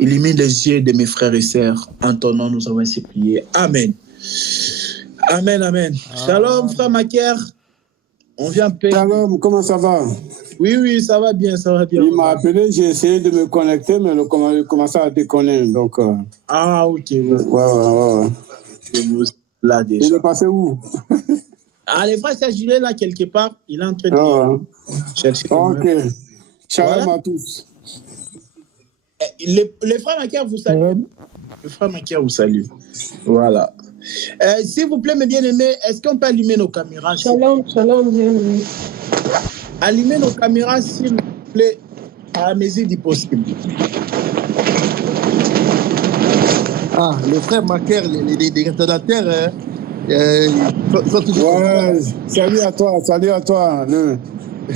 Illumine les yeux de mes frères et sœurs. En ton nom, nous avons ainsi prié. Amen. Amen, amen. Shalom, frère Macaire. On vient paix. Shalom, comment ça va? Oui, ça va bien, ça va bien. Il m'a appelé, j'ai essayé de me connecter, mais il commençait à déconner. Donc, Ah, ok. Ouais. Là, déjà. Il est passé où? Les frères Serge, il est là quelque part. Il est en train de chercher. Ok. Shalom à tous. Les frères Macaire vous saluent. Le frère Macaire vous salue. Voilà. S'il vous plaît, mes bien-aimés, est-ce qu'on peut allumer nos caméras? Shalom, bien-aimés. Allumer nos caméras, s'il vous plaît, à la mesure du possible. Le frère Macaire, les retardataires, sont toujours... Ouais, salut à toi.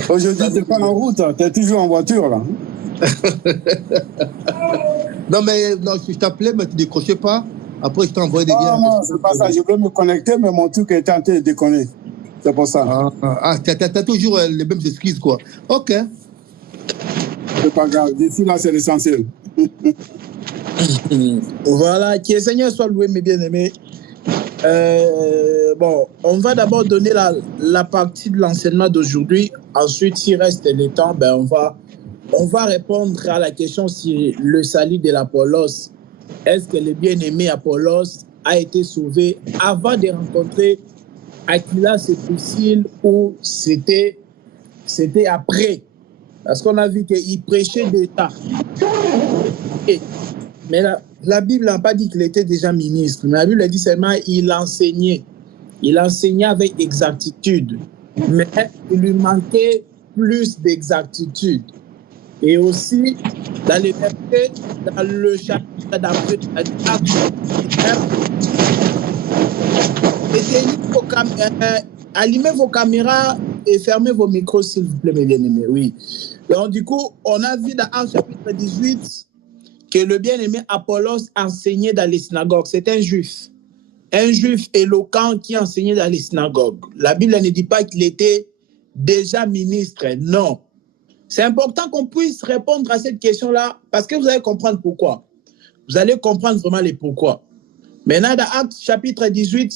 Aujourd'hui, tu n'es pas en route, tu es toujours en voiture, là. Non, je t'appelais, mais tu ne décrochais pas. Après, je t'ai envoyé des liens. Non, c'est pas ça. Je voulais me connecter, mais mon truc était en train de déconner. C'est pour ça. Tu as toujours les mêmes excuses, quoi. Ok. C'est pas grave. D'ici là, c'est l'essentiel. Voilà. Que le Seigneur soit loué, mes bien-aimés. On va d'abord donner la partie de l'enseignement d'aujourd'hui. Ensuite, s'il reste le temps, on va répondre à la question si le salut de l'Apollos, est-ce que le bien-aimé Apollos a été sauvé avant de rencontrer Aquilas et Priscille ou c'était après? Parce qu'on a vu qu'il prêchait d'État. Mais la Bible n'a pas dit qu'il était déjà ministre. Mais la Bible a dit seulement qu'il enseignait. Il enseignait avec exactitude. Mais il lui manquait plus d'exactitude. Et aussi, dans le chapitre d'après, allumez vos caméras et fermez vos micros, s'il vous plaît, mes bien-aimés. Oui. Donc, du coup, on a vu dans Actes chapitre 18 que le bien-aimé Apollos enseignait dans les synagogues. C'est un juif éloquent qui enseignait dans les synagogues. La Bible ne dit pas qu'il était déjà ministre, non. C'est important qu'on puisse répondre à cette question-là parce que vous allez comprendre pourquoi. Vous allez comprendre vraiment les pourquoi. Maintenant, dans Actes chapitre 18,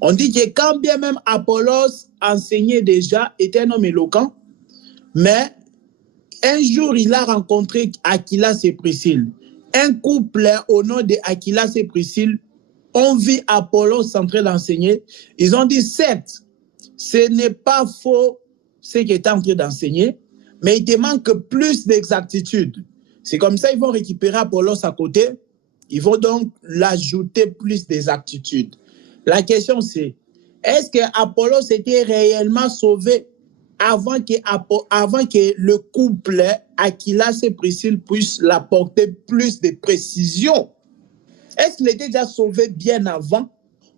on dit que quand bien même Apollos enseignait déjà, était un homme éloquent, mais un jour, il a rencontré Aquilas et Priscille. Un couple au nom de Aquilas et Priscille ont vu Apollos en train d'enseigner. Ils ont dit, certes, ce n'est pas faux ce qu'il est en train d'enseigner, mais il te manque plus d'exactitude. C'est comme ça, ils vont récupérer Apollos à côté. Ils vont donc l'ajouter plus d'exactitude. La question c'est, est-ce que Apollos était réellement sauvé avant que le couple Aquilas et Priscille puisse l'apporter plus de précision? Est-ce qu'il était déjà sauvé bien avant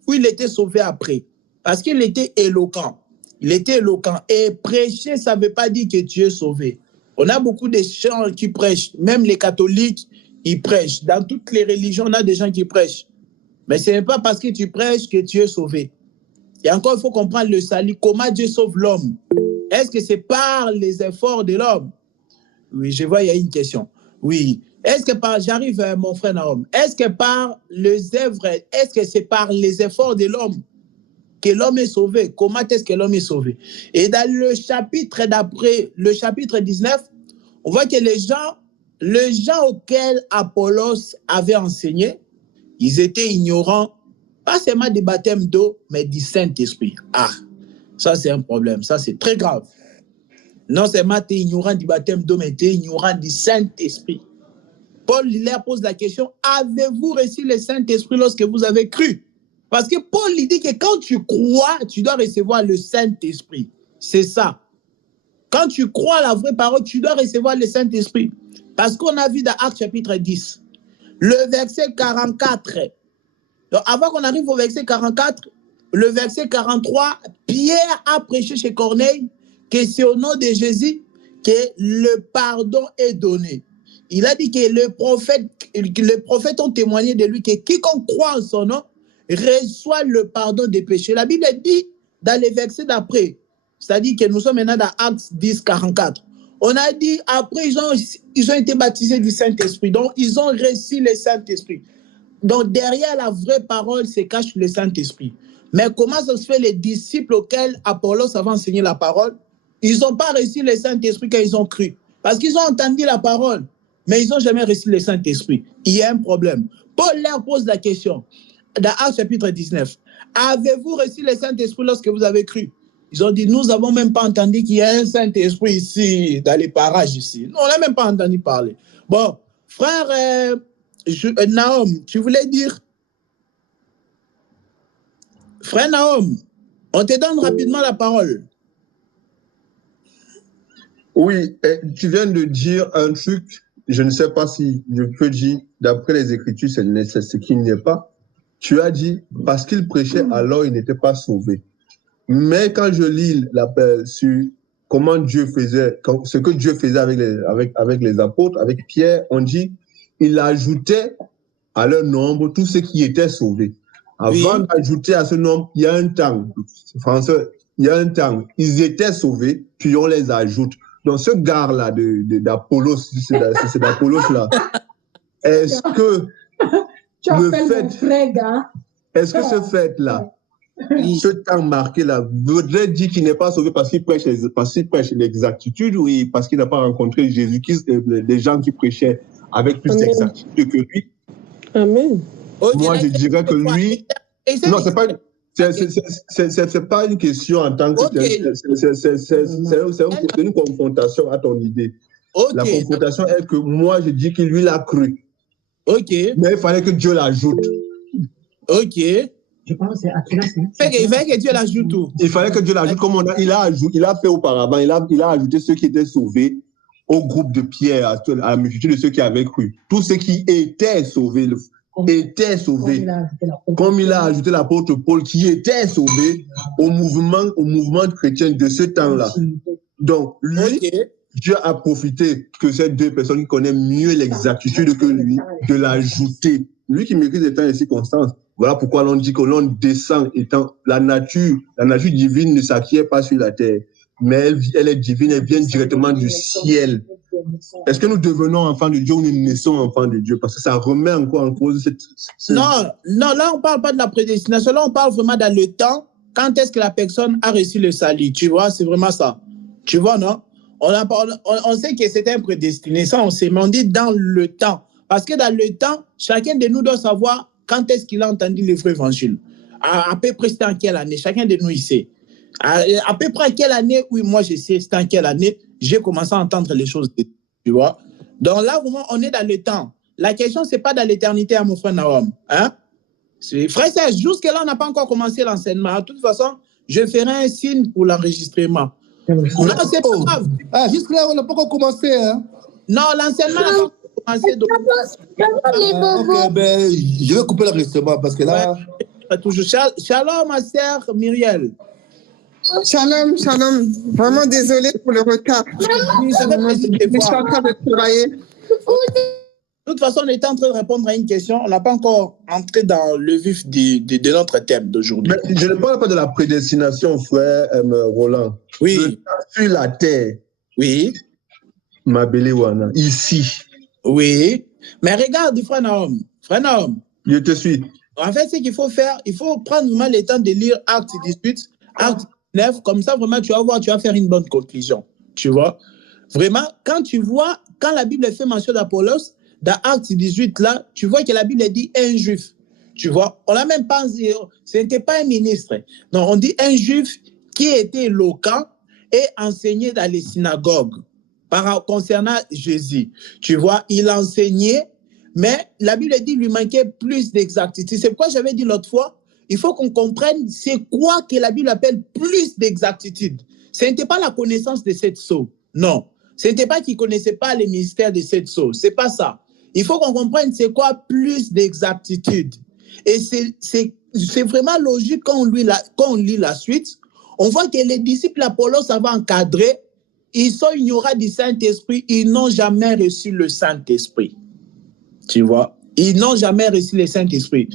ou il était sauvé après? Parce qu'il était éloquent. Il était éloquent. Et prêcher, ça ne veut pas dire que tu es sauvé. On a beaucoup de gens qui prêchent. Même les catholiques, ils prêchent. Dans toutes les religions, on a des gens qui prêchent. Mais ce n'est pas parce que tu prêches que tu es sauvé. Et encore, il faut comprendre le salut. Comment Dieu sauve l'homme? Est-ce que c'est par les efforts de l'homme? Oui, je vois, il y a une question. Oui. Est-ce que j'arrive, mon frère Naom, est-ce que c'est par les efforts de l'homme que l'homme est sauvé? Comment est-ce que l'homme est sauvé? Et dans le chapitre d'après, le chapitre 19, on voit que les gens auxquels Apollos avait enseigné, ils étaient ignorants, pas seulement du baptême d'eau, mais du Saint-Esprit. Ça c'est un problème, ça c'est très grave. Non seulement tu es ignorant du baptême d'eau, mais tu es ignorant du Saint-Esprit. Paul leur pose la question, avez-vous reçu le Saint-Esprit lorsque vous avez cru? Parce que Paul lui dit que quand tu crois, tu dois recevoir le Saint-Esprit. C'est ça. Quand tu crois à la vraie parole, tu dois recevoir le Saint-Esprit. Parce qu'on a vu dans Actes chapitre 10, le verset 44. Donc avant qu'on arrive au verset 44, le verset 43, Pierre a prêché chez Corneille que c'est au nom de Jésus que le pardon est donné. Il a dit que les prophètes ont témoigné de lui que quiconque croit en son nom reçoit le pardon des péchés. La Bible dit dans les versets d'après, c'est-à-dire que nous sommes maintenant dans Actes 10, 44. On a dit, après, ils ont été baptisés du Saint-Esprit. Donc, ils ont reçu le Saint-Esprit. Donc, derrière la vraie parole se cache le Saint-Esprit. Mais comment ça se fait les disciples auxquels Apollos avait enseigné la parole, ils n'ont pas reçu le Saint-Esprit quand ils ont cru. Parce qu'ils ont entendu la parole, mais ils n'ont jamais reçu le Saint-Esprit. Il y a un problème. Paul leur pose la question, dans Actes chapitre 19, avez-vous reçu le Saint-Esprit lorsque vous avez cru? Ils ont dit, nous n'avons même pas entendu qu'il y a un Saint-Esprit ici, dans les parages ici. On n'a même pas entendu parler. Bon, frère Nahum, tu voulais dire? Frère Nahum, on te donne rapidement la parole. Oui, tu viens de dire un truc, je ne sais pas si je peux dire, d'après les Écritures, c'est ce qu'il n'y est pas. Tu as dit, parce qu'il prêchait, alors il n'était pas sauvé. Mais quand je lis sur comment Dieu faisait, ce que Dieu faisait avec les apôtres, avec Pierre, on dit, il ajoutait à leur nombre tous ceux qui étaient sauvés. Avant d'ajouter à ce nombre, il y a un temps, François, il y a un temps, ils étaient sauvés, puis on les ajoute. Donc ce gars-là d'Apollos, c'est d'Apollos-là, est-ce que ce fait-là, ce temps marqué-là, voudrait dire qu'il n'est pas sauvé parce qu'il prêche l'exactitude ou parce qu'il n'a pas rencontré Jésus-Christ, des gens qui prêchaient avec plus d'exactitude que lui? Amen. Moi, je dirais que lui... Non, c'est pas une question en tant que... C'est une confrontation à ton idée. La confrontation est que moi, je dis que lui l'a cru. Mais il fallait que Dieu l'ajoute. Je pense que il fallait que Dieu l'ajoute tout. Il fallait que Dieu l'ajoute comme il a fait auparavant. Il a ajouté ceux qui étaient sauvés au groupe de Pierre, à la multitude de ceux qui avaient cru. Tous ceux qui étaient sauvés, comme il a ajouté l'apôtre Paul qui était sauvé au mouvement chrétien de ce temps-là. Donc, lui, Dieu a profité que ces deux personnes qui connaissent mieux l'exactitude que lui, de l'ajouter. Lui qui maîtrise les temps et les circonstances. Voilà pourquoi l'on dit que l'on descend étant la nature divine ne s'acquiert pas sur la terre, mais elle est divine, elle vient directement du ciel. Est-ce que nous devenons enfants de Dieu ou nous naissons enfants de Dieu? Parce que ça remet encore en cause cette... Non, là on ne parle pas de la prédestination, là on parle vraiment dans le temps, quand est-ce que la personne a reçu le salut, tu vois, c'est vraiment ça. Tu vois, non? On sait que c'était un prédestiné, ça on sait, mais on dit dans le temps. Parce que dans le temps, chacun de nous doit savoir quand est-ce qu'il a entendu le vrai évangile. À peu près c'était en quelle année, chacun de nous il sait. À peu près quelle année, oui, moi je sais, c'était en quelle année, j'ai commencé à entendre les choses, tu vois. Donc là, vraiment, on est dans le temps. La question, ce n'est pas dans l'éternité, à mon frère Nahum. Hein? Frère Serge, jusque-là, on n'a pas encore commencé l'enseignement. De toute façon, je ferai un signe pour l'enregistrement. Non, c'est pas grave. Ah, jusque-là, on n'a pas encore commencé. Hein? Non, l'enseignement n'a pas encore commencé. Donc... Ok, ben, je vais couper l'enregistrement parce que là... Ouais, toujours. Shalom, ma sœur Myriel. Shalom, shalom. Vraiment désolé pour le retard. Oui, ça fait plaisir de Je suis en train de travailler. De toute façon, on était en train de répondre à une question. On n'a pas encore entré dans le vif de notre thème d'aujourd'hui. Je ne parle pas de la prédestination, frère Roland. Oui. Sur la terre. Oui. Ma belle Wana. Ici. Oui. Mais regarde, frère Nahum. Frère Nahum. Je te suis. En fait, ce qu'il faut faire, il faut prendre vraiment le temps de lire Acte 18, Acte 9. Comme ça, vraiment, tu vas voir, tu vas faire une bonne conclusion. Tu vois? Vraiment, quand tu vois, quand la Bible fait mention d'Apollos, dans Acte 18, là, tu vois que la Bible dit un juif. Tu vois, on n'a même pas, ce n'était pas un ministre. Non, on dit un juif qui était éloquent et enseignait dans les synagogues concernant Jésus. Tu vois, il enseignait, mais la Bible dit qu'il lui manquait plus d'exactitude. C'est pourquoi j'avais dit l'autre fois, il faut qu'on comprenne c'est quoi que la Bible appelle plus d'exactitude. Ce n'était pas la connaissance de cette sceaux. Non. Ce n'était pas qu'il ne connaissait pas les mystères de cette sceaux. Ce n'est pas ça. Il faut qu'on comprenne c'est quoi plus d'exactitude. Et c'est vraiment logique quand on lit la suite. On voit que les disciples Apollos avaient encadré, ils sont ignorants du Saint-Esprit, ils n'ont jamais reçu le Saint-Esprit. Tu vois? Ils n'ont jamais reçu le Saint-Esprit.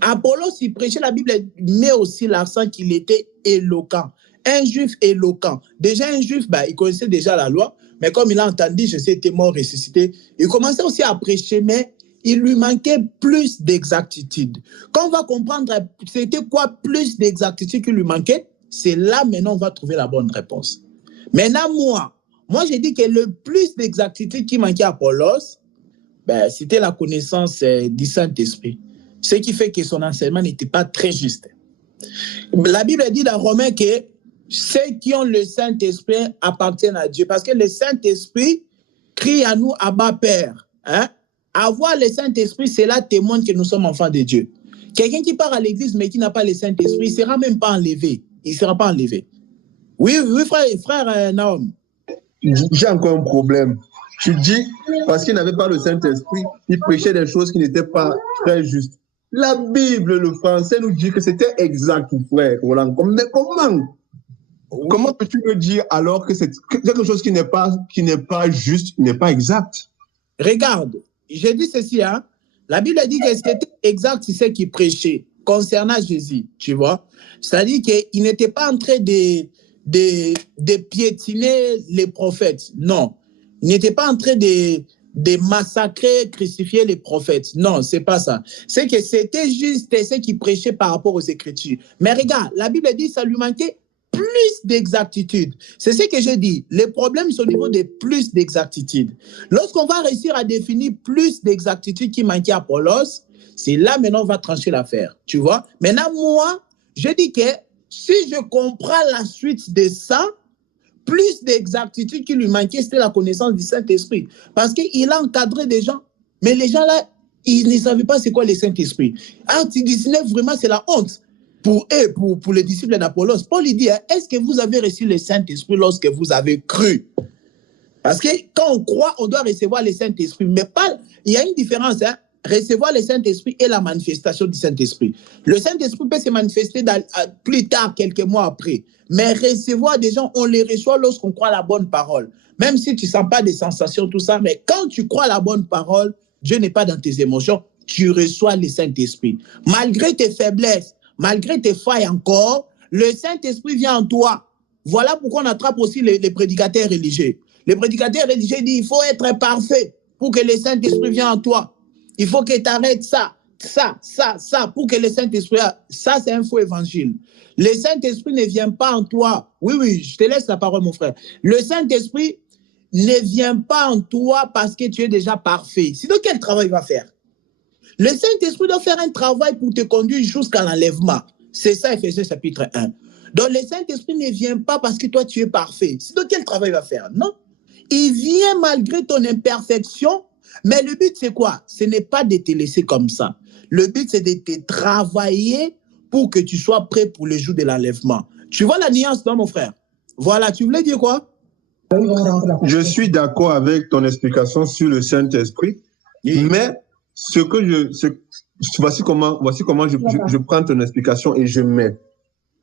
Apollos, il prêchait la Bible, mais aussi l'accent qu'il était éloquent. un juif éloquent. Déjà, un juif, il connaissait déjà la loi, mais comme il a entendu, Jésus était mort, ressuscité, il commençait aussi à prêcher, mais il lui manquait plus d'exactitude. Quand on va comprendre c'était quoi plus d'exactitude qui lui manquait, c'est là maintenant on va trouver la bonne réponse. Maintenant, moi j'ai dit que le plus d'exactitude qui manquait à Apollos, c'était la connaissance du Saint-Esprit. Ce qui fait que son enseignement n'était pas très juste. La Bible dit dans Romains que ceux qui ont le Saint-Esprit appartiennent à Dieu. Parce que le Saint-Esprit crie à nous, Abba Père. Hein? Avoir le Saint-Esprit, cela témoigne que nous sommes enfants de Dieu. Quelqu'un qui part à l'église mais qui n'a pas le Saint-Esprit, il ne sera même pas enlevé. Il ne sera pas enlevé. Oui, frère Naom. J'ai encore un problème. Tu dis, parce qu'il n'avait pas le Saint-Esprit, il prêchait des choses qui n'étaient pas très justes. La Bible, le français, nous dit que c'était exact, frère Roland. Mais comment peux-tu me dire alors que c'est quelque chose qui n'est pas juste, n'est pas exact? Regarde, j'ai dit ceci, hein. La Bible dit que c'était exact, c'est ce qu'il prêchait concernant Jésus, tu vois. C'est-à-dire qu'il n'était pas en train de piétiner les prophètes, non. Il n'était pas en train de massacrer, crucifier les prophètes. Non, c'est pas ça. C'est que c'était juste ce qu'il prêchait par rapport aux Écritures. Mais regarde, la Bible dit que ça lui manquait plus d'exactitude. C'est ce que j'ai dit. Les problèmes sont au niveau de plus d'exactitude. Lorsqu'on va réussir à définir plus d'exactitude qui manquait à Apollos, c'est là maintenant on va trancher l'affaire. Tu vois? Maintenant, moi, je dis que si je comprends la suite de ça, plus d'exactitude qui lui manquait, c'était la connaissance du Saint-Esprit. Parce qu'il a encadré des gens. Mais les gens là, ils ne savaient pas c'est quoi le Saint-Esprit. Acte 19, vraiment, c'est la honte. Pour eux, pour les disciples d'Apollos. Paul, il dit, est-ce que vous avez reçu le Saint-Esprit lorsque vous avez cru? Parce que quand on croit, on doit recevoir le Saint-Esprit. Mais pas, il y a une différence, hein? Recevoir le Saint-Esprit et la manifestation du Saint-Esprit. Le Saint-Esprit peut se manifester plus tard, quelques mois après. Mais recevoir des gens, on les reçoit lorsqu'on croit la bonne parole. Même si tu ne sens pas des sensations, tout ça, mais quand tu crois la bonne parole, Dieu n'est pas dans tes émotions, tu reçois le Saint-Esprit. Malgré tes faiblesses, malgré tes failles encore, le Saint-Esprit vient en toi. Voilà pourquoi on attrape aussi les prédicateurs religieux. Les prédicateurs religieux disent qu'il faut être parfait pour que le Saint-Esprit vienne en toi. Il faut que tu arrêtes ça, pour que le Saint-Esprit... Ça, c'est un faux évangile. Le Saint-Esprit ne vient pas en toi. Oui, je te laisse la parole, mon frère. Le Saint-Esprit ne vient pas en toi parce que tu es déjà parfait. Sinon, quel travail il va faire? Le Saint-Esprit doit faire un travail pour te conduire jusqu'à l'enlèvement. C'est ça, Ephésiens chapitre 1. Donc, le Saint-Esprit ne vient pas parce que toi, tu es parfait. Sinon, quel travail il va faire? Non. Il vient malgré ton imperfection, mais le but, c'est quoi? Ce n'est pas de te laisser comme ça. Le but, c'est de te travailler pour que tu sois prêt pour le jour de l'enlèvement. Tu vois la nuance, non, mon frère? Voilà, tu voulais dire quoi? Je suis d'accord avec ton explication sur le Saint-Esprit, mais voici comment je prends ton explication et je mets,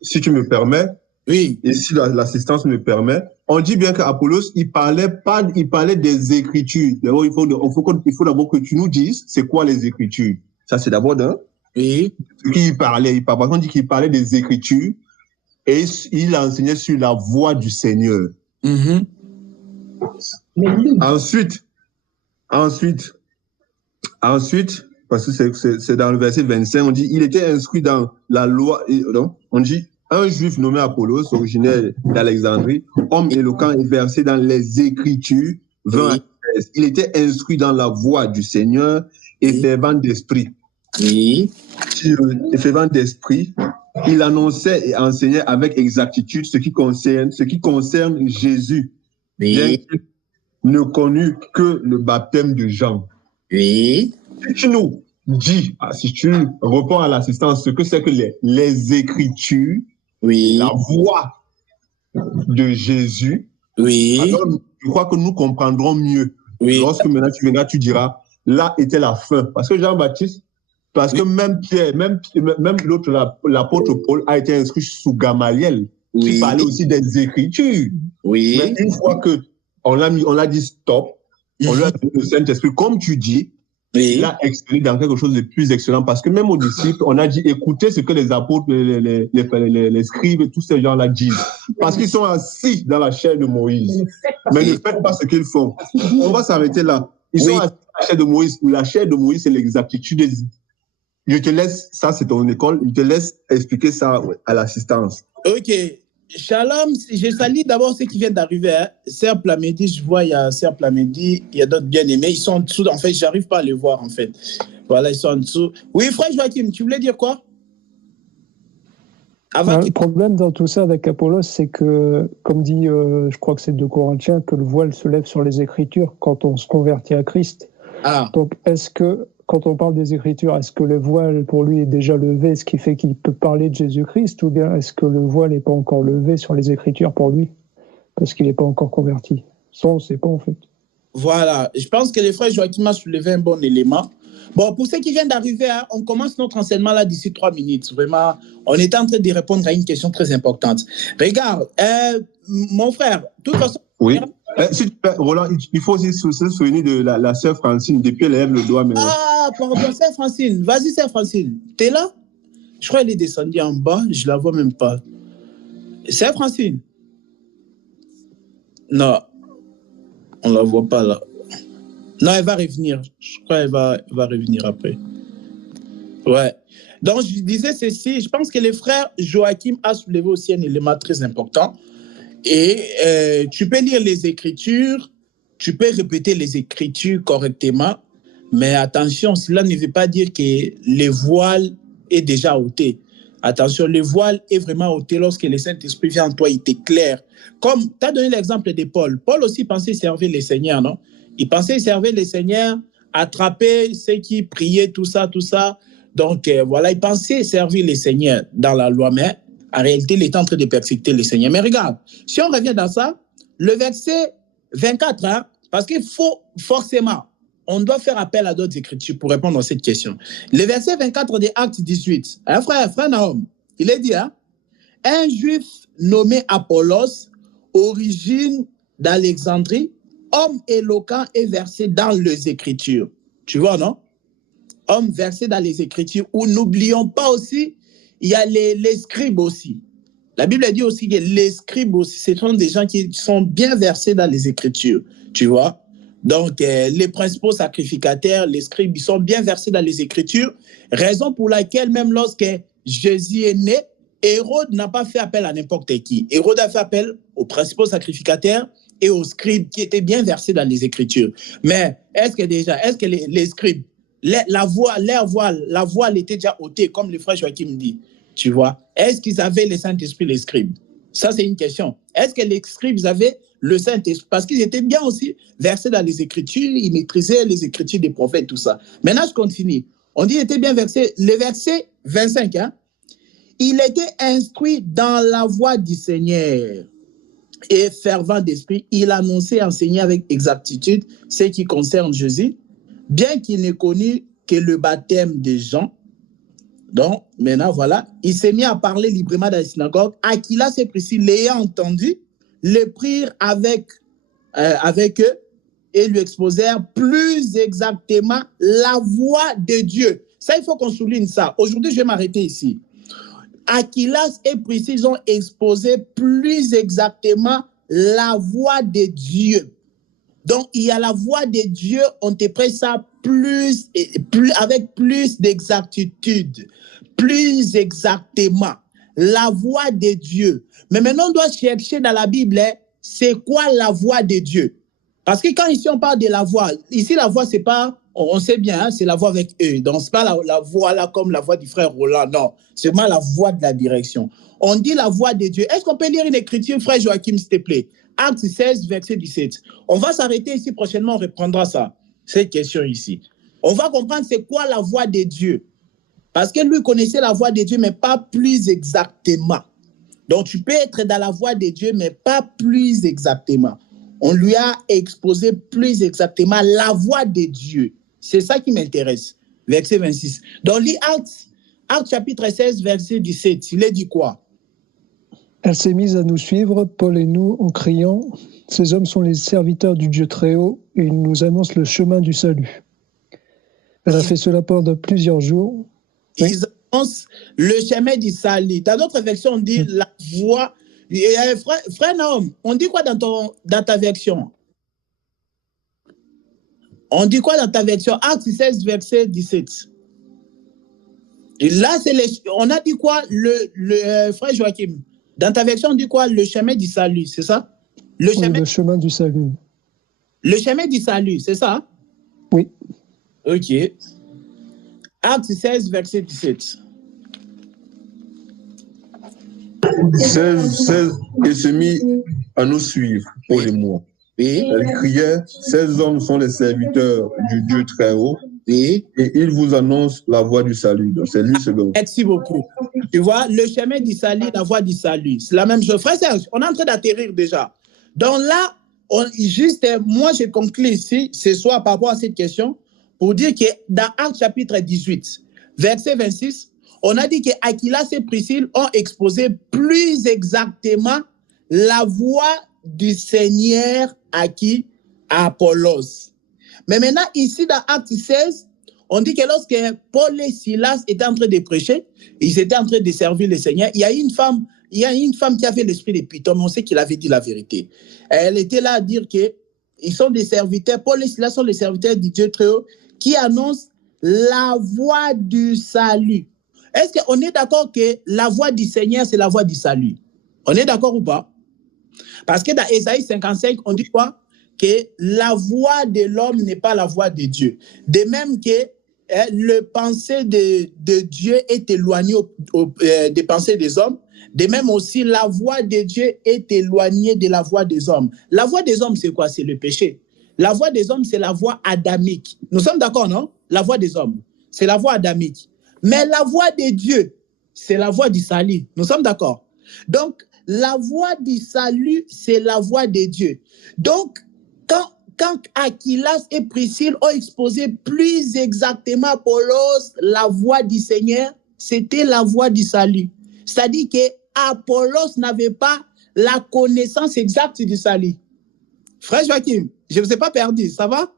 si tu me permets, oui. Et si l'assistance me permet, on dit bien qu'Apollos, il parlait des Écritures. D'abord, il faut d'abord que tu nous dises c'est quoi les Écritures. Ça, c'est d'abord d'un. Oui. Qui parlait. Par contre, on dit qu'il parlait des Écritures et il enseignait sur la voie du Seigneur. Mm-hmm. Ensuite, parce que c'est dans le verset 25, on dit il était inscrit dans la loi. On dit un juif nommé Apollos, originaire d'Alexandrie, homme éloquent et versé dans les Écritures, 20 à 13. Il était instruit dans la voie du Seigneur et fervent d'esprit. Oui. Et fervent d'esprit, il annonçait et enseignait avec exactitude ce qui concerne Jésus. Oui. Bien qu'il ne connut que le baptême de Jean. Oui. Si tu nous dis, si tu réponds à l'assistance, ce que c'est que les Écritures, oui. La voix de Jésus, oui. Alors je crois que nous comprendrons mieux. Oui. Lorsque maintenant tu viendras, tu diras, là était la fin. Parce que Jean-Baptiste, que même Pierre, même l'autre, l'apôtre Paul a été inscrit sous Gamaliel, qui parlait aussi des Écritures. Oui. Mais une fois qu'on l'a dit stop, on lui a donné le Saint-Esprit, comme tu dis, Oui. Il a excellé dans quelque chose de plus excellent parce que même aux disciples, on a dit écoutez ce que les apôtres, les scribes et tous ces gens-là disent. Parce qu'ils sont assis dans la chair de Moïse. Mais ne faites pas ce qu'ils font. On va s'arrêter là. Ils sont assis dans la chair de Moïse. La chair de Moïse, c'est l'exactitude. Je te laisse, ça c'est ton école, je te laisse expliquer ça à l'assistance. Ok. Shalom, je salue d'abord ceux qui viennent d'arriver. Hein. Serre Plamedi, je vois, il y a Serre Plamedi, il y a d'autres bien-aimés. Ils sont en dessous, en fait, j'arrive pas à les voir, en fait. Voilà, ils sont en dessous. Oui, frère Joachim, tu voulais dire quoi? Le problème dans tout ça avec Apollos, c'est que, comme dit, je crois que c'est 2 Corinthiens, que le voile se lève sur les Écritures quand on se convertit à Christ. Ah. Donc, est-ce que, quand on parle des Écritures, est-ce que le voile pour lui est déjà levé, ce qui fait qu'il peut parler de Jésus-Christ, ou bien est-ce que le voile n'est pas encore levé sur les Écritures pour lui, parce qu'il n'est pas encore converti? Ça, on ne sait pas en fait. Voilà, je pense que le frère Joachim a soulevé un bon élément. Bon, pour ceux qui viennent d'arriver, hein, on commence notre enseignement là d'ici 3 minutes. Vraiment, on est en train de répondre à une question très importante. Regarde, mon frère, de toute façon... Oui. Si tu peux, Roland, il faut aussi se souvenir de la sœur Francine. Depuis, elle lève le doigt. Mais... Ah, pardon, sœur Francine. Vas-y, sœur Francine. T'es là? Je crois qu'elle est descendue en bas. Je la vois même pas. Sœur Francine? Non. On la voit pas là. Non, elle va revenir. Je crois qu'elle va revenir après. Ouais. Donc, je disais ceci. Je pense que le frère Joachim a soulevé aussi un élément très important. Et tu peux lire les Écritures, tu peux répéter les Écritures correctement, mais attention, cela ne veut pas dire que le voile est déjà ôté. Attention, le voile est vraiment ôté lorsque le Saint-Esprit vient en toi, il t'éclaire. Comme tu as donné l'exemple de Paul. Paul aussi pensait servir les Seigneurs, non? Il pensait servir les Seigneurs, attraper ceux qui priaient, tout ça, tout ça. Donc, voilà, il pensait servir les Seigneurs dans la loi, mais en réalité, il est en train de persécuter les Seigneurs. Mais regarde, si on revient dans ça, le verset 24, hein, parce qu'il faut forcément, on doit faire appel à d'autres Écritures pour répondre à cette question. Le verset 24 des Actes 18, hein, frère Nahum, il est dit, hein, un juif nommé Apollos, origine d'Alexandrie, homme éloquent et versé dans les Écritures. Tu vois, non? Homme versé dans les Écritures, où n'oublions pas aussi, il y a les scribes aussi. La Bible dit aussi que les scribes aussi, ce sont des gens qui sont bien versés dans les Écritures, tu vois. Donc, les principaux sacrificateurs, les scribes, ils sont bien versés dans les Écritures, raison pour laquelle même lorsque Jésus est né, Hérode n'a pas fait appel à n'importe qui. Hérode a fait appel aux principaux sacrificateurs et aux scribes qui étaient bien versés dans les Écritures. Mais est-ce que les scribes, la voile était déjà ôtée, comme le frère Joachim dit, tu vois? Est-ce qu'ils avaient le Saint-Esprit, les scribes? Ça, c'est une question. Est-ce que les scribes avaient le Saint-Esprit? Parce qu'ils étaient bien aussi versés dans les Écritures, ils maîtrisaient les Écritures des prophètes, tout ça. Maintenant, je continue. On dit qu'ils étaient bien versés. Le verset 25, hein? Il était instruit dans la voie du Seigneur et fervent d'esprit. Il annonçait et enseignait avec exactitude ce qui concerne Jésus, bien qu'il n'ait connu que le baptême des gens. Donc, maintenant, voilà, il s'est mis à parler librement dans la synagogue. Aquilas et Priscille, l'ayant entendu, le prirent avec eux et lui exposèrent plus exactement la voix de Dieu. Ça, il faut qu'on souligne ça. Aujourd'hui, je vais m'arrêter ici. Aquilas et Priscille ont exposé plus exactement la voix de Dieu. Donc, il y a la voix de Dieu, on te prête ça avec plus d'exactitude, plus exactement. La voix de Dieu. Mais maintenant, on doit chercher dans la Bible, c'est quoi la voix de Dieu? Parce que quand ici, on parle de la voix, ici, la voix, c'est pas, on sait bien, hein, c'est la voix avec eux. Donc, c'est pas la voix là comme la voix du frère Roland, non. C'est vraiment la voix de la direction. On dit la voix de Dieu. Est-ce qu'on peut lire une écriture, frère Joachim, s'il te plaît? Acte 16, verset 17. On va s'arrêter ici prochainement, on reprendra ça, cette question ici. On va comprendre c'est quoi la voix de Dieu. Parce que lui connaissait la voix de Dieu, mais pas plus exactement. Donc, tu peux être dans la voix de Dieu, mais pas plus exactement. On lui a exposé plus exactement la voix de Dieu. C'est ça qui m'intéresse. Verset 26. Donc, lis Acte chapitre 16, verset 17. Il est dit quoi? Elle s'est mise à nous suivre, Paul et nous, en criant « Ces hommes sont les serviteurs du Dieu très haut et ils nous annoncent le chemin du salut. » Elle a fait cela pendant plusieurs jours. Oui. Ils annoncent le chemin du salut. Dans notre version, on dit la voie. Frère Naum, on dit quoi dans ta version? On dit quoi dans ta version? Acte 16, verset 17. Et là, on a dit quoi, frère Joachim? Dans ta version, on dit quoi? Le chemin du salut, c'est ça? Le chemin du salut. Le chemin du salut, c'est ça? Oui. Ok. Acte 16, verset 17. 16 et se mit à nous suivre, Paul et moi. Oui. Elle criait, ces hommes sont les serviteurs du Dieu très haut, Oui. et ils vous annoncent la voie du salut. Donc c'est lui, c'est donc. Merci beaucoup. Tu vois, le chemin du salut, la voie du salut, c'est la même chose. Frère Serge, on est en train d'atterrir déjà. Donc là, moi je conclue ici, ce soir par rapport à cette question, pour dire que dans Actes chapitre 18, verset 26, on a dit que Aquilas et Priscille ont exposé plus exactement la voie du Seigneur à qui? À Apollos. Mais maintenant, ici dans Acte 16, on dit que lorsque Paul et Silas étaient en train de prêcher, ils étaient en train de servir le Seigneur, il y a une femme qui avait l'esprit de Python, mais on sait qu'il avait dit la vérité. Elle était là à dire qu'ils sont des serviteurs, Paul et Silas sont les serviteurs du Dieu très haut, qui annoncent la voie du salut. Est-ce qu'on est d'accord que la voie du Seigneur, c'est la voie du salut? On est d'accord ou pas? Parce que dans Ésaïe 55, on dit quoi? Que la voie de l'homme n'est pas la voie de Dieu. De même que le pensée de Dieu est éloigné des pensées des hommes, de même aussi la voie de Dieu est éloignée de la voie des hommes. La voie des hommes, c'est quoi? C'est le péché. La voie des hommes, c'est la voie adamique. Nous sommes d'accord, non? La voie des hommes, c'est la voie adamique. Mais la voie de Dieu, c'est la voie du salut. Nous sommes d'accord? Donc, la voie du salut, c'est la voie de Dieu. Donc, quand Aquilas et Priscille ont exposé plus exactement à Apollos la voie du Seigneur, c'était la voie du salut. C'est-à-dire qu'Apollos n'avait pas la connaissance exacte du salut. Frère Joachim, je ne vous ai pas perdu, ça va?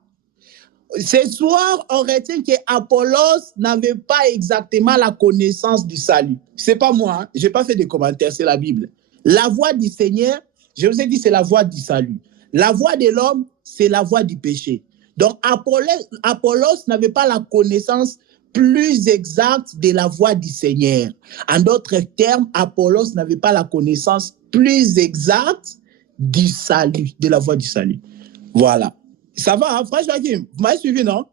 Ce soir, on retient qu'Apollos n'avait pas exactement la connaissance du salut. Ce n'est pas moi, hein? Je n'ai pas fait de commentaires, c'est la Bible. La voie du Seigneur, je vous ai dit, c'est la voie du salut. La voie de l'homme, c'est la voie du péché. Donc, Apollos n'avait pas la connaissance plus exacte de la voie du Seigneur. En d'autres termes, Apollos n'avait pas la connaissance plus exacte du salut, de la voie du salut. Voilà. Ça va, hein, frère Joachim? Vous m'avez suivi, non?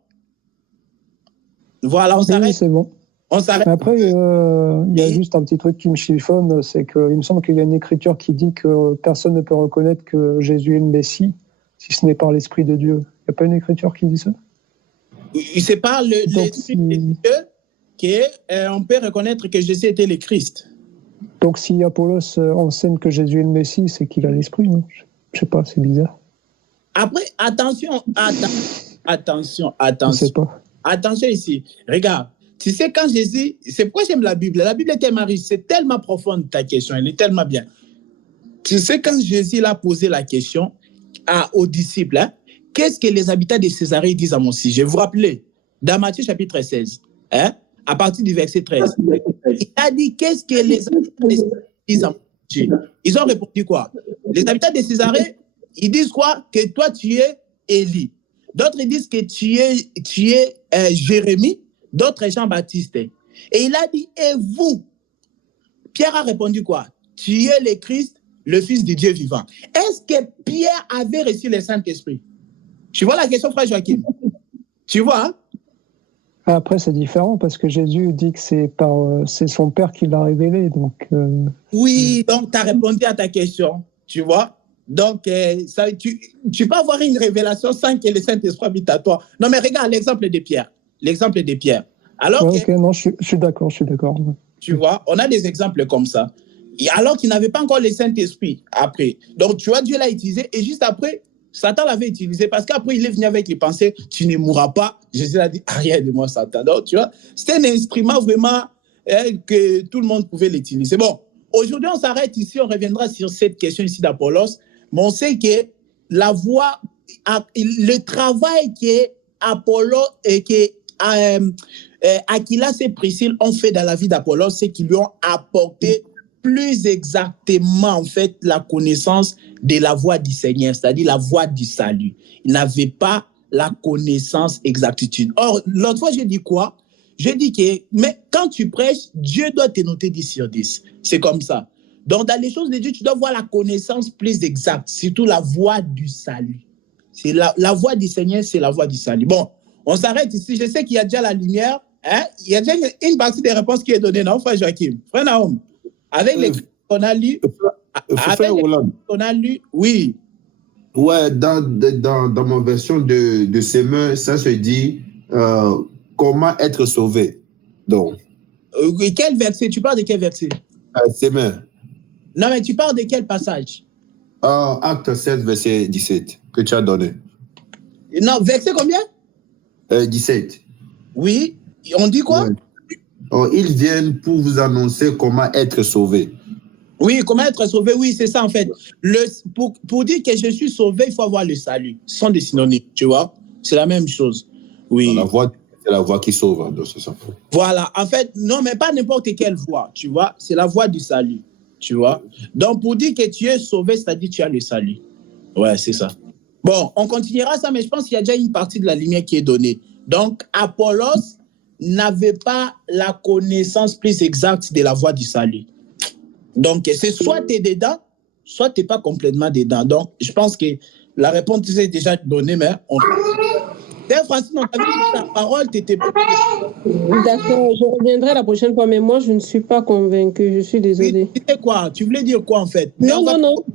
Voilà, on s'arrête. Oui, c'est bon. On s'arrête. Après, il y a juste un petit truc qui me chiffonne, c'est qu'il me semble qu'il y a une écriture qui dit que personne ne peut reconnaître que Jésus est le Messie si ce n'est par l'Esprit de Dieu. Il n'y a pas une écriture qui dit ça? C'est par l'Esprit de Dieu qu'on peut reconnaître que Jésus était le Christ. Donc si Apollos enseigne que Jésus est le Messie, c'est qu'il a l'Esprit, non? Je ne sais pas, c'est bizarre. Après, attention. Je ne sais pas. Attention ici. Regarde. Tu sais, quand Jésus... C'est pourquoi j'aime la Bible. La Bible est tellement riche. C'est tellement profonde, ta question. Elle est tellement bien. Tu sais, quand Jésus a posé la question aux disciples, hein, qu'est-ce que les habitants de Césarée disent à mon sujet? Vous vous rappelez, dans Matthieu chapitre 16, hein, à partir du verset 13, il a dit, qu'est-ce que les habitants de Césarée disent à mon sujet? Ils ont répondu quoi? Les habitants de Césarée, ils disent quoi? Que toi, tu es Élie. D'autres disent que tu es Jérémie. D'autres, Jean-Baptiste. Et il a dit, et vous? Pierre a répondu quoi? Tu es le Christ, le Fils du Dieu vivant. Est-ce que Pierre avait reçu le Saint-Esprit? Tu vois la question, frère Joachim? Tu vois, hein? Après, c'est différent parce que Jésus dit que c'est son Père qui l'a révélé. Donc, Oui, donc tu as répondu à ta question. Tu vois? Donc, tu peux avoir une révélation sans que le Saint-Esprit habite à toi. Non, mais regarde l'exemple de Pierre. L'exemple de Pierre. Alors ouais, ok, non, je suis d'accord. Tu vois, on a des exemples comme ça. Et alors qu'il n'avait pas encore le Saint-Esprit après. Donc, tu vois, Dieu l'a utilisé et juste après, Satan l'avait utilisé parce qu'après, il est venu avec les pensées, tu ne mourras pas. Jésus a dit, arrière de moi, Satan. Donc, tu vois, c'était un instrument vraiment que tout le monde pouvait l'utiliser. Bon, aujourd'hui, on s'arrête ici, on reviendra sur cette question ici d'Apollos. Mais on sait que la voie, le travail qui est Apollos et Aquilas et Priscille ont fait dans la vie d'Apollos, c'est qu'ils lui ont apporté plus exactement, en fait, la connaissance de la voie du Seigneur, c'est-à-dire la voie du salut. Ils n'avaient pas la connaissance exactitude. Or, l'autre fois, j'ai dit quoi? J'ai dit que, mais quand tu prêches, Dieu doit te noter 10 sur 10. C'est comme ça. Donc, dans les choses de Dieu, tu dois voir la connaissance plus exacte, surtout la voie du salut. C'est la voie du Seigneur, c'est la voie du salut. Bon, on s'arrête ici. Je sais qu'il y a déjà la lumière. Hein? Il y a déjà une partie des réponses qui est donnée, non, frère Joachim? Frère Naom, avec les qu'on a lu, on a lu, oui. Ouais, dans ma version de Semeur, ça se dit comment être sauvé. Donc. Quel verset? Tu parles de quel verset? Semeur. Non, mais tu parles de quel passage? Acte 7, verset 17, que tu as donné. Non, verset combien? 17. Oui, on dit quoi? Ouais. Ils viennent pour vous annoncer comment être sauvé. Oui, comment être sauvé, oui, c'est ça en fait. Pour dire que je suis sauvé, il faut avoir le salut. Ce sont des synonymes, tu vois? C'est la même chose. Oui. C'est la voie qui sauve, donc c'est ça. Voilà, en fait, non, mais pas n'importe quelle voie, tu vois? C'est la voie du salut, tu vois? Donc, pour dire que tu es sauvé, c'est-à-dire que tu as le salut. Ouais, c'est ça. Bon, on continuera ça, mais je pense qu'il y a déjà une partie de la lumière qui est donnée. Donc, Apollos n'avait pas la connaissance plus exacte de la voie du salut. Donc, c'est soit tu es dedans, soit tu n'es pas complètement dedans. Donc, je pense que la réponse est déjà donnée, mais on... Francine, on t'a vu ta parole, tu étais... D'accord, je reviendrai la prochaine fois, mais moi, je ne suis pas convaincue, je suis désolée. Tu sais quoi? Tu voulais dire quoi, en fait? Non,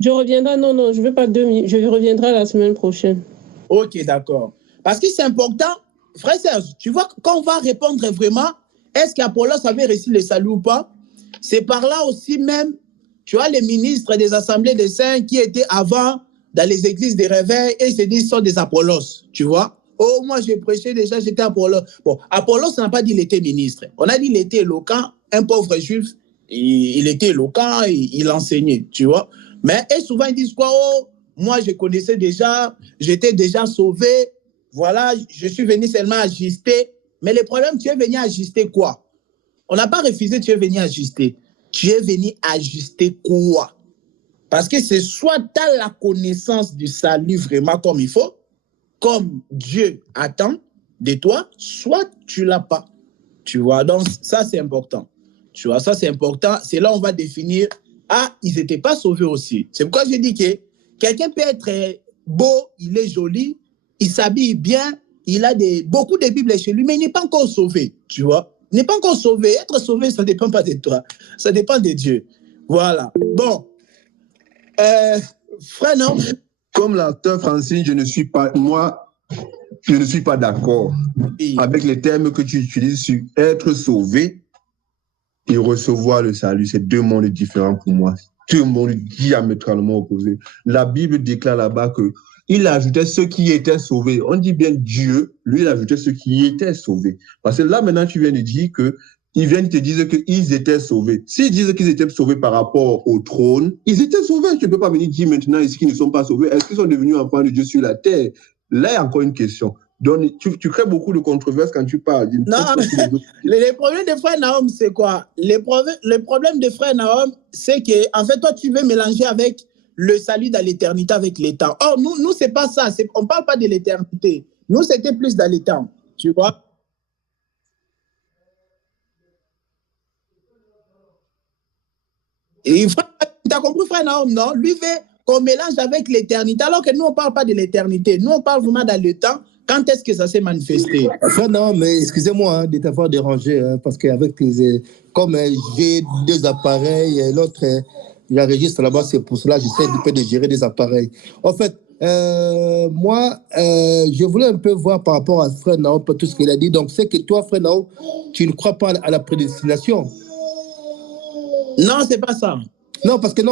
je reviendrai, non, je ne veux pas 2 minutes, je reviendrai la semaine prochaine. Ok, d'accord. Parce que c'est important, frère Serge, tu vois, quand on va répondre vraiment, est-ce qu'Apollos avait réussi le salut ou pas? C'est par là aussi même, tu vois, les ministres des assemblées des saints qui étaient avant dans les églises des réveils et ils se disent sont des Apollos, tu vois. Oh, moi j'ai prêché déjà, j'étais Apollos. Bon, Apollos n'a pas dit qu'il était ministre. On a dit qu'il était éloquent, un pauvre juif, il était éloquent, il enseignait, tu vois. Mais et souvent ils disent quoi? Oh, moi je connaissais déjà, j'étais déjà sauvé, voilà, je suis venu seulement ajuster. Mais le problème, tu es venu ajuster quoi? On n'a pas refusé, tu es venu ajuster. Tu es venu ajuster quoi? Parce que c'est soit tu as la connaissance du salut vraiment comme il faut, comme Dieu attend de toi, soit tu ne l'as pas. Tu vois, donc ça c'est important. Tu vois, ça c'est important. C'est là où on va définir, ils n'étaient pas sauvés aussi. C'est pourquoi j'ai dit que quelqu'un peut être beau, il est joli, il s'habille bien, il a beaucoup de Bibles chez lui, mais il n'est pas encore sauvé. Tu vois? Il n'est pas encore sauvé. Être sauvé, ça ne dépend pas de toi. Ça dépend de Dieu. Voilà. Bon. Frère, non? Comme l'acteur Francine, je ne suis pas d'accord avec les termes que tu utilises sur être sauvé et recevoir le salut. C'est 2 mondes différents pour moi. 2 mondes diamétralement opposés. La Bible déclare là-bas que il ajoutait ceux qui étaient sauvés. On dit bien Dieu, lui, il ajoutait ceux qui étaient sauvés. Parce que là, maintenant, tu viens de dire qu'ils viennent te dire qu'ils étaient sauvés. S'ils disent qu'ils étaient sauvés par rapport au trône, ils étaient sauvés. Tu ne peux pas venir dire maintenant ici qu'ils ne sont pas sauvés. Est-ce qu'ils sont devenus enfants de Dieu sur la terre? Là, il y a encore une question. Donc, tu crées beaucoup de controverses quand tu parles. Non, le problème de frère Naom, c'est quoi? Le problème de frère Naom, c'est que, en fait, toi, tu veux mélanger avec le salut dans l'éternité avec les temps. Or, nous c'est pas ça. On ne parle pas de l'éternité. Nous, c'était plus dans les temps. Tu vois? Et tu as compris, frère Naom, non? Lui veut qu'on mélange avec l'éternité, alors que nous, on ne parle pas de l'éternité. Nous, on parle vraiment dans le temps. Quand est-ce que ça s'est manifesté? Frère Naom, mais excusez-moi de t'avoir dérangé, parce qu'avec comme j'ai 2 appareils, et l'autre, j'enregistre là-bas, c'est pour cela que j'essaie de gérer des appareils. En fait, moi, je voulais un peu voir par rapport à frère Naom, tout ce qu'il a dit. Donc, c'est que toi, frère Naom, tu ne crois pas à la prédestination? Non, c'est pas ça. Non, parce que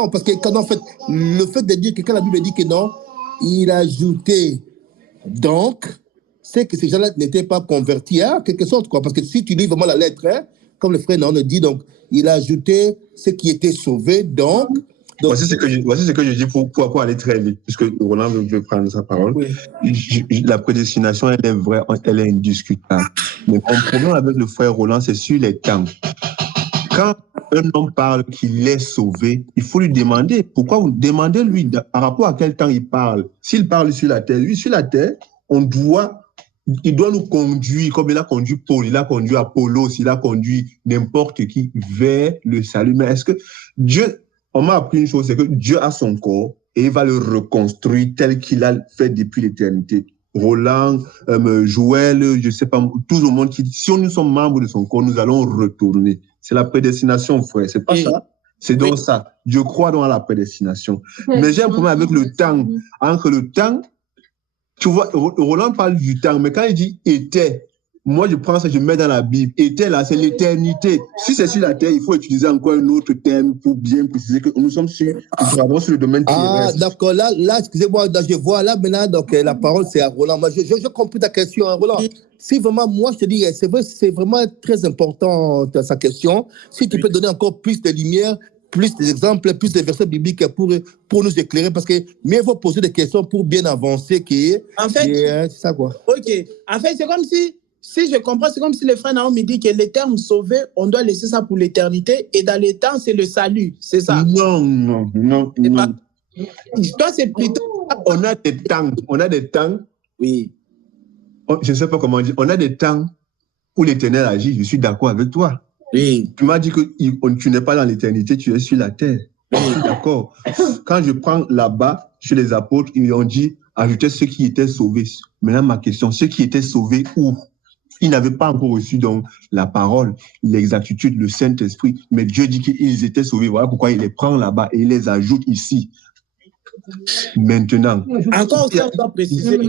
quand, en fait, le fait de dire que quand la Bible dit que non, il a ajouté donc, c'est que ces gens-là n'étaient pas convertis, en quelque sorte, quoi. Parce que si tu lis vraiment la lettre, comme le frère Naom le dit, donc, il a ajouté ceux qui étaient sauvés, donc, Donc, voici ce que je dis pour aller très vite, puisque Roland veut prendre sa parole. oui. La prédestination, elle est vraie, elle est indiscutable. Mais mon problème avec le frère Roland, c'est sur les temps. Quand un homme parle qu'il est sauvé, il faut lui demander. Pourquoi vous demandez lui par rapport à quel temps il parle? S'il parle sur la terre, lui sur la terre, il doit nous conduire, comme il a conduit Paul, il a conduit Apollos, il a conduit n'importe qui vers le salut. Mais est-ce que Dieu, on m'a appris une chose, c'est que Dieu a son corps et il va le reconstruire tel qu'il a fait depuis l'éternité. Roland, Joël, je ne sais pas, tout le monde si nous sommes membres de son corps, nous allons retourner. C'est la prédestination, frère. C'est pas ça. C'est donc ça. Je crois dans la prédestination. Mais j'ai un problème avec le temps. Entre le temps, tu vois, Roland parle du temps, mais quand il dit était, moi je prends ça, je mets dans la Bible. Était là, c'est l'éternité. Si c'est sur la terre, il faut utiliser encore un autre terme pour bien préciser que nous sommes sur le domaine terrestre. Ah, d'accord. Là, excusez-moi, là, je vois là maintenant, donc la parole c'est à Roland. Moi, je comprends ta question, hein, Roland. Si vraiment, moi je te dis, c'est vrai, c'est vraiment très important sa question. Si tu peux donner encore plus de lumière, plus d'exemples, plus de versets bibliques pour nous éclairer, parce que mieux vaut poser des questions pour bien avancer en fait, c'est ça quoi. Ok. En fait, c'est comme si je comprends, c'est comme si le frère Naom me dit que les termes sauvés, on doit laisser ça pour l'éternité, et dans les temps, c'est le salut, c'est ça? Non. Toi, c'est plutôt... On a des temps. Oui. Je ne sais pas comment dire. On a des temps où l'Éternel agit. Je suis d'accord avec toi. Oui. Tu m'as dit que tu n'es pas dans l'éternité, tu es sur la terre. Je suis d'accord. Quand je prends là-bas, chez les apôtres, ils ont dit, ajoutez ceux qui étaient sauvés. Maintenant, ma question, ceux qui étaient sauvés où? Ils n'avaient pas encore reçu donc la parole, l'exactitude, le Saint-Esprit. Mais Dieu dit qu'ils étaient sauvés. Voilà pourquoi il les prend là-bas et il les ajoute ici. Maintenant. Encore ça, on doit préciser.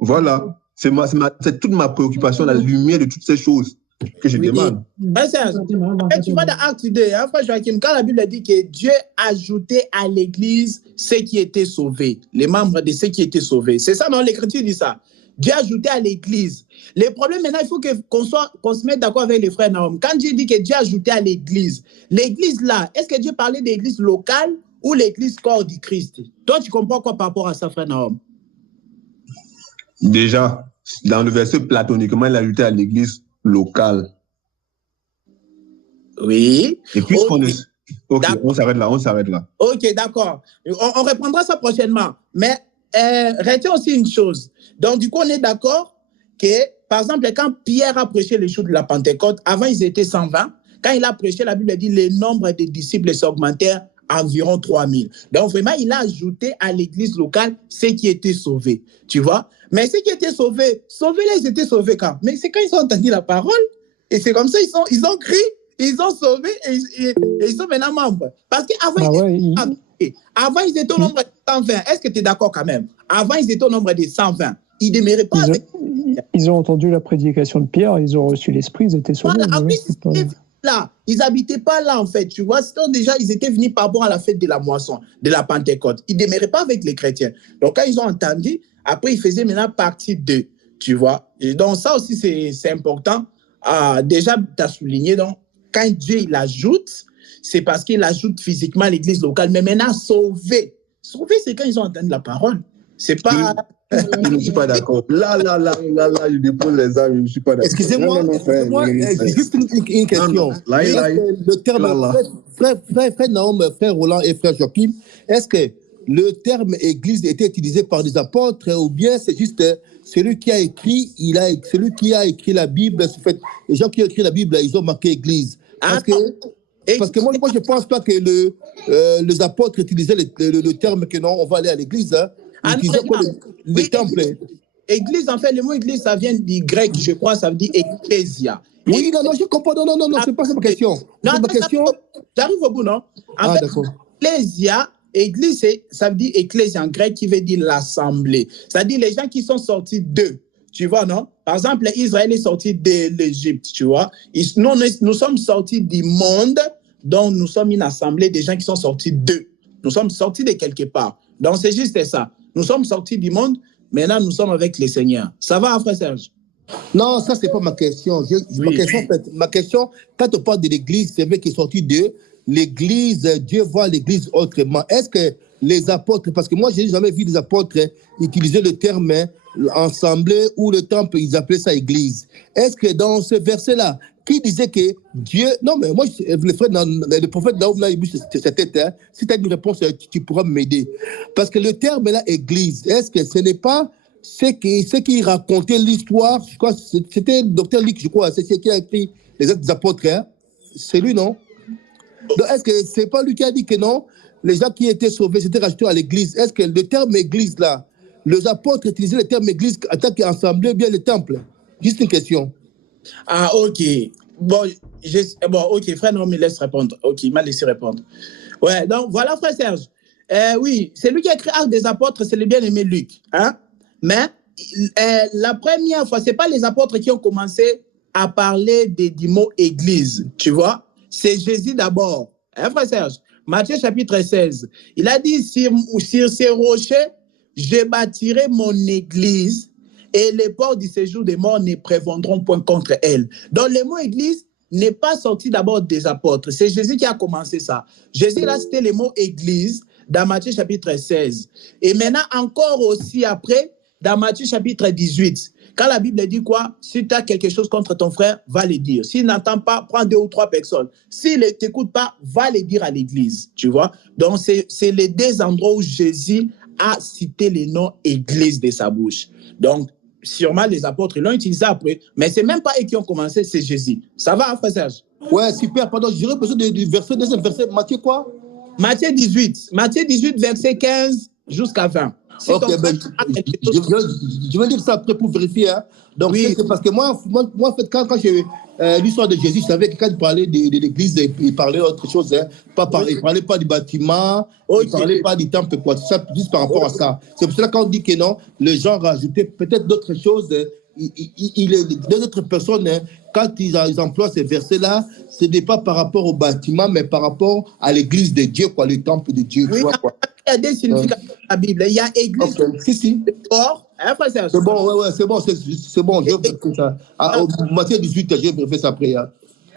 Voilà. C'est toute ma préoccupation, la lumière de toutes ces choses que je demande. En fait, tu vois dans Acte 2, hein, frère Joachim, quand la Bible dit que Dieu ajoutait à l'Église ceux qui étaient sauvés, les membres de ceux qui étaient sauvés. C'est ça, non? L'Écriture dit ça. Dieu ajoutait à l'Église. Le problème maintenant, il faut qu'on se mette d'accord avec les frères Naom. Quand Dieu dit que Dieu ajoutait à l'Église là, est-ce que Dieu parlait d'Église locale ou l'Église corps du Christ? Toi, tu comprends quoi par rapport à ça, frère Naom? Déjà, dans le verset platoniquement, il ajoutait à l'Église locale. Oui. Et puisqu'on est... Ok, on s'arrête là. Ok, d'accord. On reprendra ça prochainement. Mais retenez aussi une chose. Donc, du coup, on est d'accord que, par exemple, quand Pierre a prêché le jour de la Pentecôte, avant, ils étaient 120. Quand il a prêché, la Bible dit le nombre des disciples s'augmentèrent environ 3000. Donc, vraiment, il a ajouté à l'église locale ceux qui étaient sauvés. Tu vois? Mais ceux qui étaient sauvés là, ils étaient sauvés quand? Mais c'est quand ils ont entendu la parole. Et c'est comme ça, ils ont crié, ils ont sauvé et ils sont maintenant membres. Parce qu'avant, avant, ils étaient au nombre de 120. Est-ce que tu es d'accord quand même? Avant, ils étaient au nombre de 120. Ils ne demeuraient pas avec... Ils ont entendu la prédication de Pierre, ils ont reçu l'Esprit, ils étaient sauvés. Voilà, là, ils n'habitaient pas là, en fait, tu vois. Déjà, ils étaient venus par rapport à la fête de la moisson, de la Pentecôte. Ils ne demeuraient pas avec les chrétiens. Donc, quand ils ont entendu, après, ils faisaient maintenant partie d'eux, tu vois. Et donc, ça aussi, c'est important. Déjà, tu as souligné, donc, quand Dieu il ajoute, c'est parce qu'il ajoute physiquement l'église locale. Mais maintenant, sauver, c'est quand ils ont entendu la parole. C'est pas... Je ne suis pas d'accord. Là, je dépose les armes, je ne suis pas d'accord. Excusez-moi, juste une question. Le terme, frère Naom, frère Roland et frère Joachim, est-ce que le terme église était utilisé par des apôtres ou bien c'est juste celui qui a écrit, celui qui a écrit la Bible, les gens qui ont écrit la Bible, ils ont marqué église. Parce que moi, je ne pense pas que les apôtres utilisaient le terme que non, on va aller à l'église. Hein. Le temple. Église, en fait, le mot église, ça vient du grec, je crois, ça veut dire ecclésia. Oui, non, je comprends. Non, c'est pas ça ma question. Non, j'arrive au bout, non? En fait, ecclésia, église, ça veut dire ecclésia en grec qui veut dire l'assemblée. C'est-à-dire les gens qui sont sortis d'eux. Tu vois, non? Par exemple, Israël est sorti de l'Égypte, tu vois. Nous sommes sortis du monde, donc nous sommes une assemblée des gens qui sont sortis d'eux. Nous sommes sortis de quelque part. Donc, c'est juste ça. Nous sommes sortis du monde, maintenant nous sommes avec le Seigneur. Ça va, frère Serge? Non, ça, c'est pas ma question. Ma question, quand on parle de l'église, c'est vrai qu'il est sorti d'eux, l'Église, Dieu voit l'Église autrement. Est-ce que les apôtres, parce que moi, je n'ai jamais vu des apôtres utiliser le terme assemblée ou le temple, ils appelaient ça Église. Est-ce que dans ce verset-là, qui disait que Dieu... Non, mais moi, le prophète Daoud, là, c'était, si tu as une réponse, tu pourras m'aider. Parce que le terme là, Église, est-ce que ce n'est pas ce qui racontait l'histoire? Je crois c'était le docteur Luc, je crois, c'est ce qui a écrit les Actes des Apôtres. Hein? C'est lui, non? Donc, est-ce que c'est pas lui qui a dit que non, les gens qui étaient sauvés, c'était rajouté à l'église? Est-ce que le terme église, là, les apôtres utilisaient le terme église en tant qu'assemblée, bien le temple? Juste une question. Ah, ok. Bon, ok, frère, non, mais laisse répondre. Ok, il m'a laissé répondre. Ouais, donc voilà, frère Serge. Oui, c'est lui qui a écrit Actes des Apôtres, c'est le bien-aimé Luc. Hein? Mais la première fois, ce n'est pas les apôtres qui ont commencé à parler du mot église, tu vois? C'est Jésus d'abord. Hein, frère Serge? Matthieu chapitre 16. Il a dit, sur ces rochers, je bâtirai mon église et les portes du séjour des morts ne prévaudront point contre elle. Donc, le mot église n'est pas sorti d'abord des apôtres. C'est Jésus qui a commencé ça. Jésus, là, c'était le mot église dans Matthieu chapitre 16. Et maintenant, encore aussi après, dans Matthieu chapitre 18, quand la Bible dit quoi? Si tu as quelque chose contre ton frère, va le dire. S'il n'entend pas, prends 2 ou 3 personnes. S'il ne t'écoute pas, va le dire à l'église. Tu vois? Donc, c'est les 2 endroits où Jésus a cité les noms église de sa bouche. Donc, sûrement, les apôtres l'ont utilisé après, mais ce n'est même pas eux qui ont commencé, c'est Jésus. Ça va, frère Serge? Ouais, super. Pardon, j'aurais besoin du verset, deuxième verset. Matthieu quoi? Matthieu 18. Matthieu 18, verset 15 jusqu'à 20. Ok, je vais lire ça après pour vérifier. Hein. Donc, oui. C'est parce que moi, en fait, quand j'ai l'histoire de Jésus, je savais que quand il parlait de l'église, il parlait d'autre chose. Hein. Il ne parlait pas du bâtiment, il ne parlait pas du temple, quoi. Ça, juste par rapport à ça. C'est pour cela qu'on dit que non, les gens rajoutaient peut-être d'autres choses. D'autres personnes, hein, quand ils emploient ces versets-là, ce n'est pas par rapport au bâtiment, mais par rapport à l'église de Dieu, quoi, le temple de Dieu. Oui, tu vois, quoi. Il y a des significations dans la Bible. Il y a église, si. corps. C'est bon, ouais, c'est bon, c'est bon. Je vais faire ça. Matthieu 18, je vais faire ça après. Hein.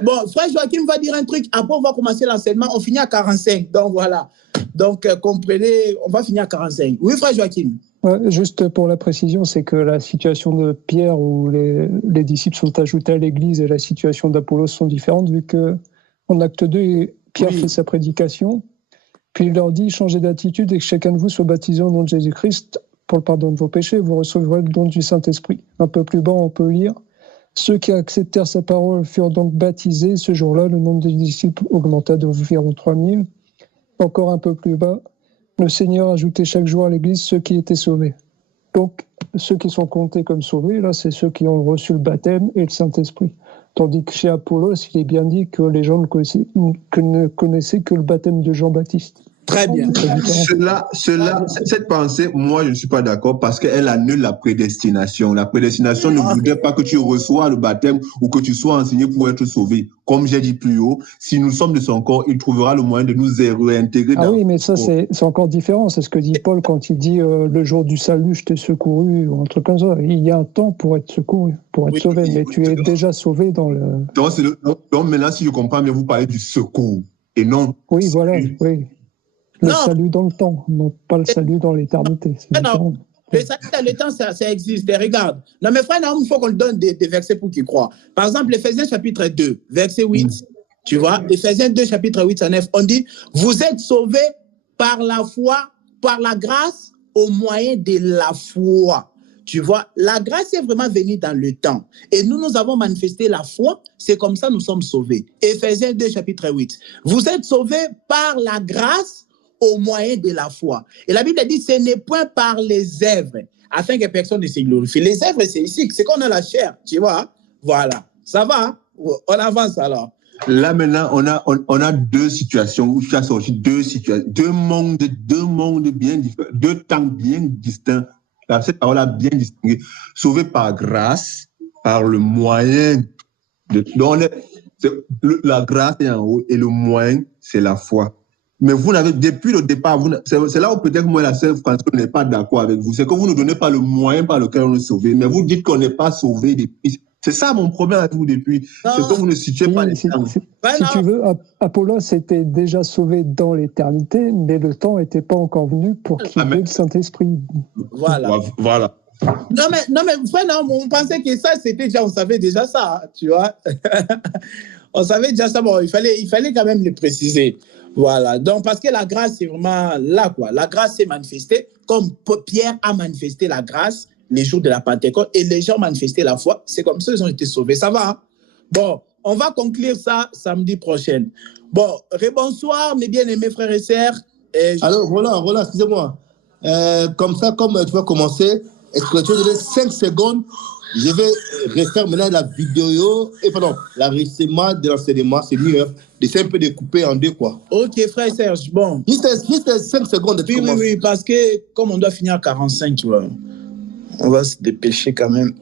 Bon, frère Joachim va dire un truc. Après, on va commencer l'enseignement. On finit à 45. Donc, voilà. Donc, comprenez, on va finir à 45. Oui, frère Joachim. Ouais, juste pour la précision, c'est que la situation de Pierre où les disciples sont ajoutés à l'église et la situation d'Apollos sont différentes, vu qu'en acte 2, Pierre fait sa prédication, puis il leur dit « Changez d'attitude et que chacun de vous soit baptisé au nom de Jésus-Christ pour le pardon de vos péchés, vous recevrez le don du Saint-Esprit. » Un peu plus bas, on peut lire « Ceux qui acceptèrent sa parole furent donc baptisés. Ce jour-là, le nombre des disciples augmenta d'environ 3000. » Encore un peu plus bas, le Seigneur ajoutait chaque jour à l'Église ceux qui étaient sauvés. Donc, ceux qui sont comptés comme sauvés, là, c'est ceux qui ont reçu le baptême et le Saint-Esprit. Tandis que chez Apollos, il est bien dit que les gens ne connaissaient que le baptême de Jean-Baptiste. Très bien. Cette pensée, moi, je ne suis pas d'accord parce qu'elle annule la prédestination. La prédestination ne voudrait pas que tu reçois le baptême ou que tu sois enseigné pour être sauvé. Comme j'ai dit plus haut, si nous sommes de son corps, il trouvera le moyen de nous réintégrer. Ah oui, mais ça, c'est encore différent. C'est ce que dit Paul quand il dit le jour du salut, je t'ai secouru, ou un truc comme ça. Il y a un temps pour être secouru, pour être sauvé, mais tu es déjà sauvé dans le... Donc maintenant, si je comprends bien, vous parlez du secours et non... Oui, voilà, oui. Le salut dans le temps, non pas le salut dans l'éternité. Non, le salut dans le temps, ça existe. Regarde. Non, mais frère, il faut qu'on donne des versets pour qu'ils croient. Par exemple, Éphésiens chapitre 2, verset 8, tu vois, Éphésiens 2, chapitre 8 à 9, on dit, vous êtes sauvés par la foi, par la grâce, au moyen de la foi. Tu vois, la grâce est vraiment venue dans le temps. Et nous avons manifesté la foi. C'est comme ça que nous sommes sauvés. Éphésiens 2, chapitre 8. Vous êtes sauvés par la grâce, au moyen de la foi. Et la Bible dit, ce n'est point par les œuvres, afin que personne ne se glorifie. Les œuvres, c'est ici, c'est qu'on a la chair, tu vois. Voilà. Ça va, hein? On avance alors. Là, maintenant, on a 2 situations où tu as sorti 2 situations, 2 mondes bien différents, 2 temps bien distincts. Cette parole-là bien distinguée. Sauvé par grâce, par le moyen de... Donc, la grâce est en haut et le moyen, c'est la foi. Mais vous n'avez, depuis le départ, c'est là où peut-être moi, la seule France, n'est pas d'accord avec vous. C'est que vous ne donnez pas le moyen par lequel on est sauvé. Mais vous dites qu'on n'est pas sauvé depuis. C'est ça mon problème avec vous depuis. Non. C'est que vous ne situez pas les termes. Si tu veux, Apollos était déjà sauvé dans l'éternité, mais le temps n'était pas encore venu pour qu'il ait le Saint-Esprit. Voilà. Voilà. Non, mais frère, non, on pensait que ça, c'était déjà, on savait déjà ça, tu vois. On savait déjà ça, bon, il fallait quand même le préciser. Voilà. Donc, parce que la grâce, c'est vraiment là, quoi. La grâce s'est manifestée, comme Pierre a manifesté la grâce les jours de la Pentecôte, et les gens ont manifesté la foi. C'est comme ça qu'ils ont été sauvés. Ça va, hein? Bon, on va conclure ça samedi prochain. Bon, rebonsoir, mes bien-aimés frères et sœurs. Alors, Roland, excusez-moi. Comme ça, comme tu vas commencer, est-ce que tu vas donner 5 secondes? Je vais refaire maintenant la vidéo, l'enregistrement de l'enseignement, c'est mieux, d'essayer un peu de couper en deux, quoi. Ok, frère Serge, bon. Juste 5 secondes. Oui, parce que comme on doit finir à 45, tu vois, on va se dépêcher quand même.